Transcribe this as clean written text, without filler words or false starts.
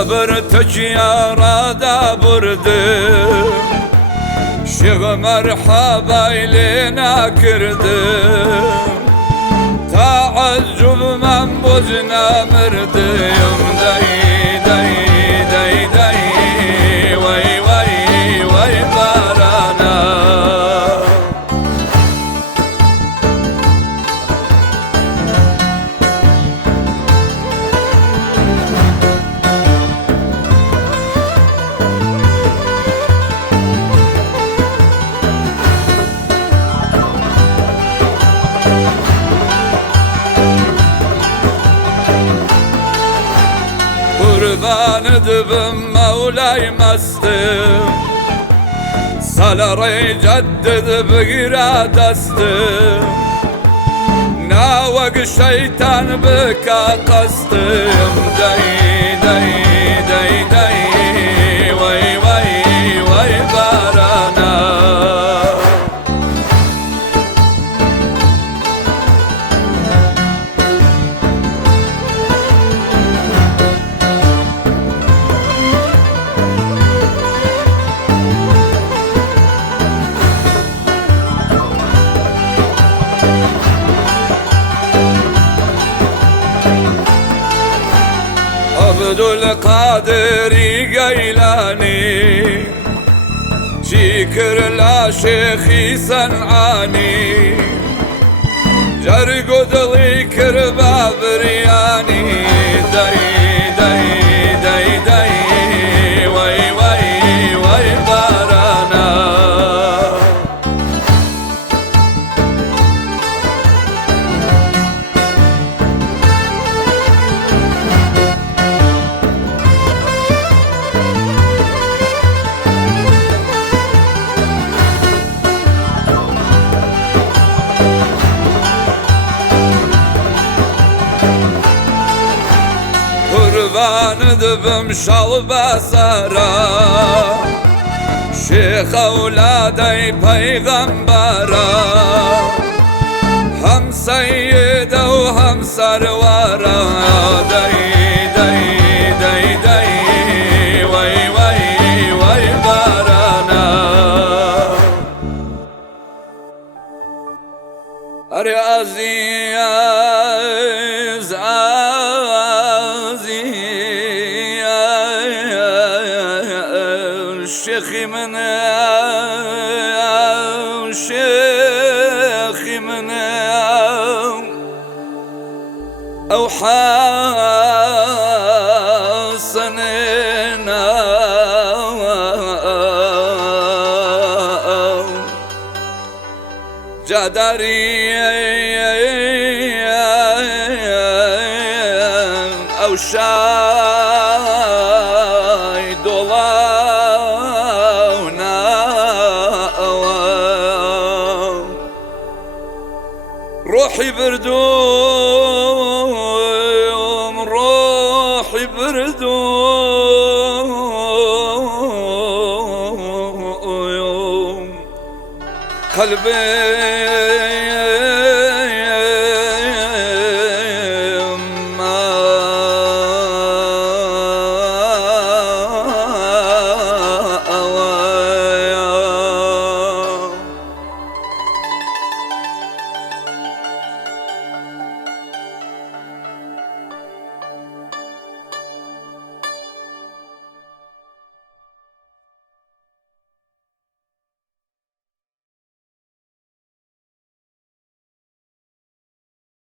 صبرتك يا رادا بردم شغ مرحبا إلينا كردم تعجب من بوزنا مردم داي داي داي داي وي وي وي بارانا قربان دبم مولاي مستم سالري جدد بغيرا دستم ناوق الشيطان بكا قصدم داي داي داي داي وي وي وي بارانا عبد القادر قيلاني شكر لا شيخي صنعاني جرقد ذكر باب رياني داي داي داي داي وي وي وي بارانا قربان دبم شال بسارا شيخ أولادي پیغمبرا هم سيد وهم سرورا داي داي داي داي وي وي وي بارانا عزيز شيخي من شيخي من أو حسننا جدري أو شاي دولاونا روحي بردوم روحي بردوم قلبي